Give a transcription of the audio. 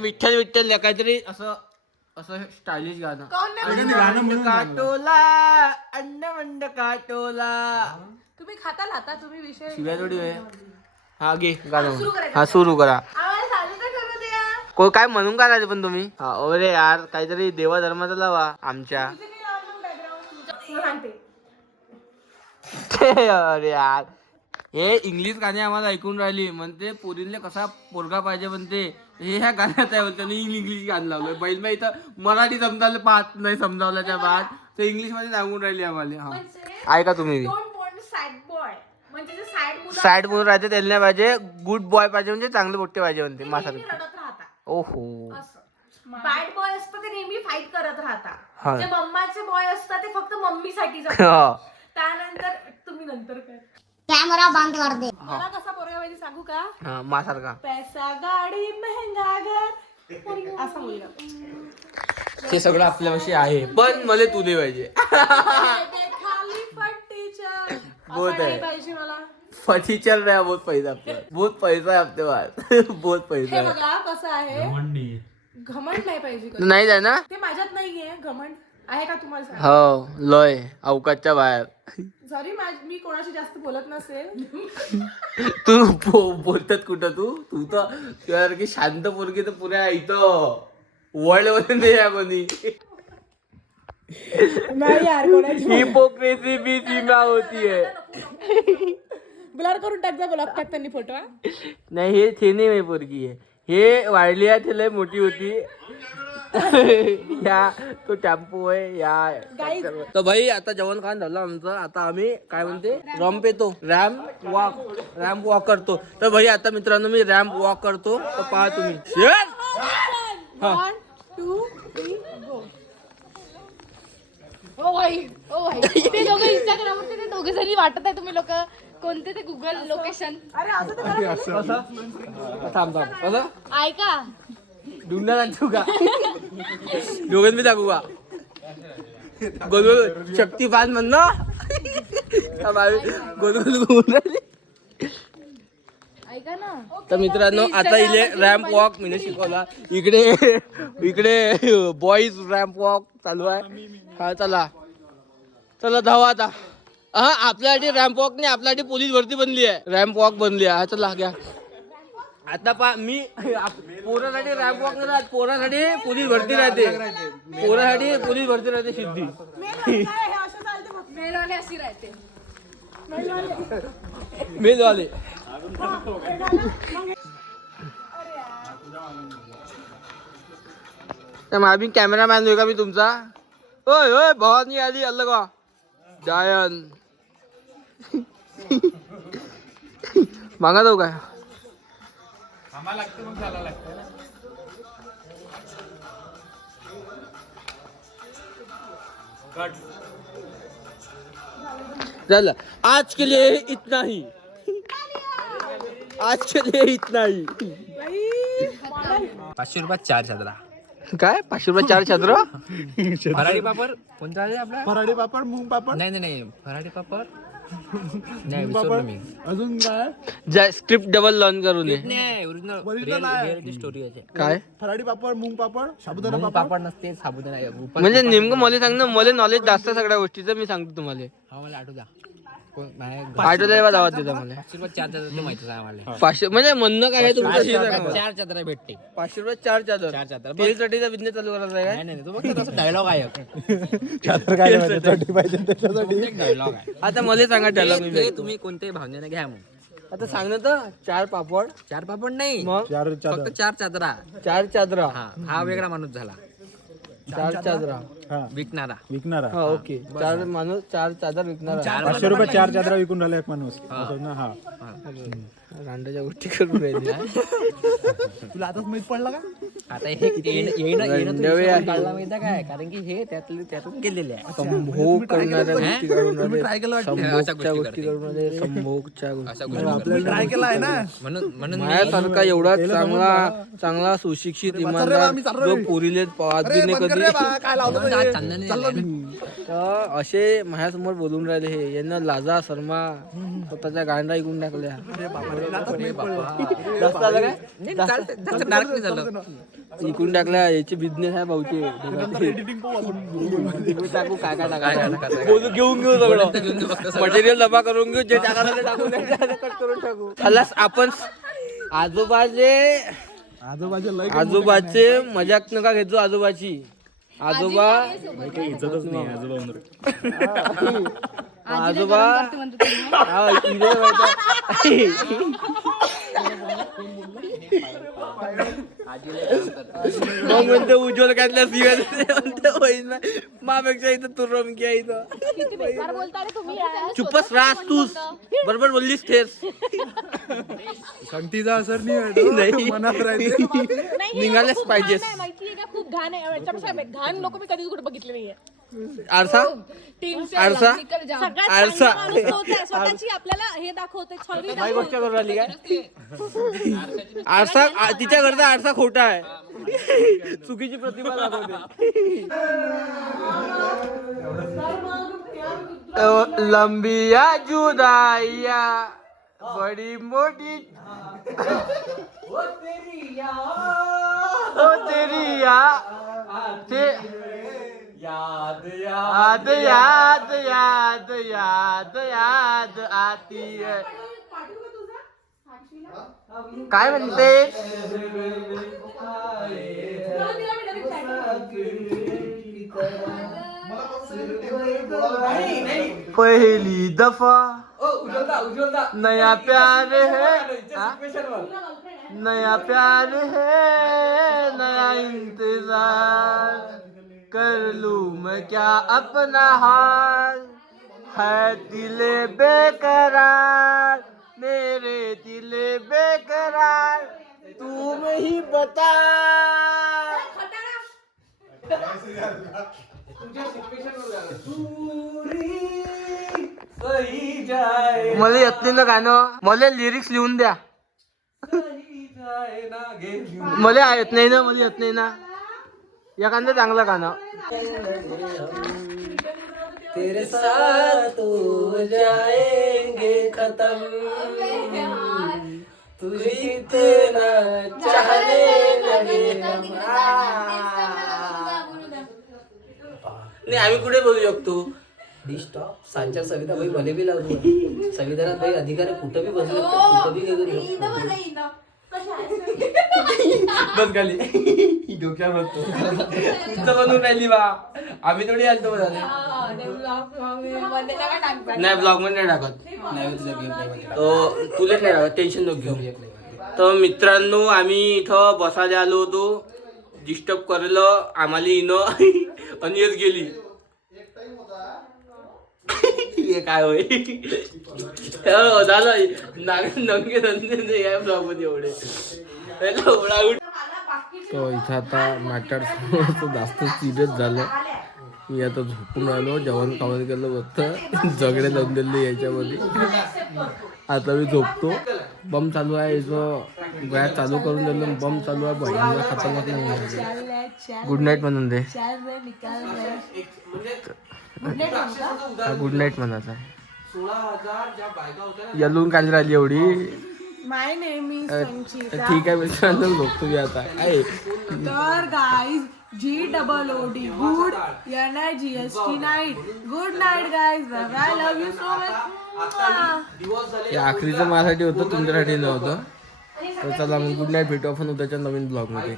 विठ्ठल विठ्ठल काहीतरी असं असं स्टायलिश गाणं. काटोला अंड मंड काटोला. तुम्ही खाताल आता तुम्ही विषय शिव्या थोडी आहे. हा घे गाणं. हा सुरू करा. काय म्हणून काय राहिले पण तुम्ही. अरे यार काहीतरी देवा धर्माचा लावा आमच्या. अरे यार हे इंग्लिश गाणे आम्हाला ऐकून राहिली म्हणते पोरींले कसा पोरगा पाहिजे म्हणते. हे ह्या गाण्यात आहे बोलते इंग्लिश गाणं लावलंय. बैल मग इथं मराठी समजायला पाहत नाही समजावल्याच्या बाद तर इंग्लिश मध्ये सांगून राहिली आम्हाला. हा ऐका तुम्ही. सॅड म्हणून राहते त्यांना पाहिजे. गुड बॉय पाहिजे म्हणजे चांगले मोठे पाहिजे म्हणते माझ्यासाठी. ओहो बॅड बॉय असतं ते नेहमी फाईट करत राहतात. जे मम्माचे बॉय असतात ते फक्त मम्मीसाठी जगतात. त्यानंतर तुम्ही नंतर काय कॅमेरा बंद कर दे. मला कसा पोरगा पाहिजे सांगू का. माझ्यासारखा पैसा गाडी मेहंगा घर असा मुलगा. हे सगळं आपल्यापाशी आहे पण मला तू दे पाहिजे. खाली पट्टीच्या बहुत आहे पाहिजे मला. फर्निचर नाही बहुत पैसा आपला. बहुत पैसा आहे आपल्या पास. बहुत पैसा हे आहे. बघा कसं आहे. घमंड नाही पाहिजे कधी. नाही जाय ना ते माझ्यात नाहीये घमंड. आहे का तुम्हाला सांग. हो लय अवकाशच्या बाहेर. जरी मी कोणाशी जास्त बोलत नसेल. तू बोलतात कुठं तू तर की शांत पोरगी तर पुऱ्या इथं वर्ल्ड मध्ये नाही आहे कोणी. नाही यार कोणाची हिपोक्रेसी भी सीमा होती है. ब्लर करून टाक जा. ब्लॉक टाक त्यांनी फोटो. नाही हे थेने नाही पोरगी आहे. हे वाढली आहे ते लय मोठी होती. या तो टेम्पो आहे या. तर भाई आता जेवण खाण झालं आमचं. आता आम्ही काय म्हणते रॅम्प येतो. रॅम्प वॉक करतो. तर भाई आता मित्रांनो मी रॅम्प वॉक करतो. तर पहा तुम्ही. 1 2 3 गो. ओ भाई ते दोघं इंस्टाग्रामवर ते दोघे जणी वाटत आहे तुम्ही लोक कोणते ते गुगल लोकेशन. अरे असं तर थांब कसं ऐका ढुंडा दाखवू का. दोघांनी दाखवू का. गोल शक्तिपान म्हणणं गोल. ऐका ना. तर मित्रांनो आता इले रॅम्प वॉक मी शिकवला. इकडे बॉईज रॅम्प वॉक चालू आहे. हा चला धावा आता. हा आपल्यासाठी रॅम्प वॉक नाही आपल्यासाठी पोलीस भरती बनली आहे. रॅम्प वॉक बनली आहे. हा चला घ्या. आता मी पोरासाठी रॅम्प वॉक नाही राहत. पोरासाठी पोलीस भरती राहते. पोरासाठी पोलीस भरती राहते सिद्धी. मेलवाले अशी राहते. मेजवाले आम्ही कॅमेरामॅन होय का मी तुमचा. होय होय भवानी आली अल्ल का जायन. मागा जाऊ काय. चल आज के लिए इतना ही. आज के लिए इतना ही. 500 रुपयात 4 चादरा. काय 500 रुपये 4 चादर. फराडी पापड कोणता आहे आपला. फराडी पापड मूग पापड नाही फराडी पापड नाही विसरलो मी. अजून काय स्क्रिप्ट डबल लर्न करून ये. नाही ओरिजिनल स्टोरी आहे. काय फराडी पापड मूग पापड साबुदाणा मूग पापड पापड नसते साबुदाणा. म्हणजे नेमकं मला सांग ना. मला नॉलेज जास्त सगळ्या गोष्टीचं मी सांगतो तुम्हाला. हा मला आठवू द्या. आठवल्या दावात देता मला. 500 रुपयात 4 चादर माहिती आहे आम्हाला. 500 म्हणजे म्हणणं काय आहे तुमचं. 4 चादरा भेटते. 500 रुपये 4 चादर. 4 चादर. तेलचटीचा बिझनेस चालू करायचा आहे काय. नाही तो फक्त तसा डायलॉग आहे. चादर काय पाहिजे त्याच्यासाठी. डायलॉग आहे. आता मला सांगा त्याला मी ते तुम्ही कोणत्याही भावनेने घ्या मग. आता सांग ना तर 4 पापड 4 पापड नाही मग चार फक्त 4 चादरा. 4 चादरा. हा वेगळा माणूस झाला 4 चादरा विकणारा. विकणारा. हा ओके. 4 माणूस 4 चादर विकणार. 500 रुपये 4 चादरा विकून राहिला एक माणूस. असं ना. हा रांडाच्या गोष्टी करून राहिली. तुला आताच माहित पडला का. आता हे येणं काढला माहिती काय कारण की हे त्यातून गेलेले आहे. संभोग करणाऱ्या गोष्टी करून राहिले. ट्राय केलं वाटतं. संभोगच्या गोष्टी करून राहिले. संभोगच्या गोष्टी. आपल्याला ट्राय केला आहे ना. म्हणून माझ्यासारखा एवढा चांगला सुशिक्षित इमानदार जो पोरीले पाहत बी नाही कधी. काय लावतो चांदणी तर असे माझ्यासमोर बोलून राहिले हे यांना लाजा शर्मा स्वतःच्या गांडा ऐकून टाकल्या. जास्त आलं काय इकून टाकल्या. याचे बिझनेस आहे भाऊचे. टाकू काय काय टाकायचं बोलू घेऊन घेऊ सगळं मटेरियल जमा करून घेऊ. जे टाकायला टाकून कट करून टाकू. खलास आपण आजोबाचे मजाक नका घेतो. आजोबाची आजोबा आजोबा हा, enjoy करता. मग म्हणते उज्ज्वल काढल्या सिव्या मापेक्षा इथं तू रमकी आहे इथं. किती बेकार बोलता रे तुम्ही यार. चुपच रास तूच बरोबर बोललीस तेच. संगतीचा असर नाही मनात राहते. निघालेच पाहिजेस. माहितीये का खूप घाण आहे याच्यापेक्षा घाण लोक मी कधीच कुठे बघितले नाहीये. आरसा आरसा आरसा स्वतःची आपल्याला हे दाखवते छळी काही गोष्ट करून राहिली काय. आरसा तिच्या घरचा आरसा खोटा आहे. चुकीची प्रतिभा दाखवते. लंबिया जुदाइया बड़ी मोटी ओ तेरी याद याद याद याद याद याद आती है. काय म्हणते. पहली दफा नया प्यार है नया प्यार है नया इंतजार कर लूं मैं क्या अपना हाल है दिले बेकरार मेरे दिले बेकरार तुम ही बता. मला येत नाही ना गाणं. मला लिरिक्स लिहून द्या. मला येत नाही ना. मला येत नाही ना. एखादं चांगलं गाणं. तेरे साथ हो जाएंगे खत्म तुझे इतना चाहने लगे. नाही आम्ही कुठे बोलू शकतो. स्टॉप सांच्या सविताबाई भले बी लावतो. संविधानात बाई अधिकार आहे कुठं बी बसू शकतो कुठं बी हे करू शकतो. बस खाली डोक्यावर होतो. तुझं बनवून राहिली बा. आम्ही थोडी आलतो नाही ब्लॉग मध्ये नाही टाकत. तुला नाही टाकत. टेन्शन नको घेऊ. तर मित्रांनो आम्ही इथं बसायला आलो होतो. डिस्टर्ब करलं आम्हाला इनो आणि येत गेली. हे काय होय झालं नंगे धंदे या ब्लॉग मध्ये एवढे. तो इथं आता मॅटर जास्त सिरियस झालं. मी आता झोपून राहिलो. जेवण खावण केलं फक्त झगडे लावून दिले याच्यामध्ये. आता मी झोपतो. बम चालू आहे. जो गॅस चालू करून दिलं बम चालू आहे. बहिणीला खतरनाक नाही. गुड नाईट म्हणून दे. गुड नाईट म्हणायचं आहे. यलून काल राहिली एवढी. माय नेम इज संचिता. ठीक आहे मित्रांनो झोपतो मी आता. काय तर guys GOOD good NIGHT night. Good night guys. I love you so much. हे आखरीचं माझ्यासाठी होतं तुमच्यासाठी नव्हतं. तर चला मग गुड नाईट. भेटू आपण उद्याच्या नवीन ब्लॉग मध्ये.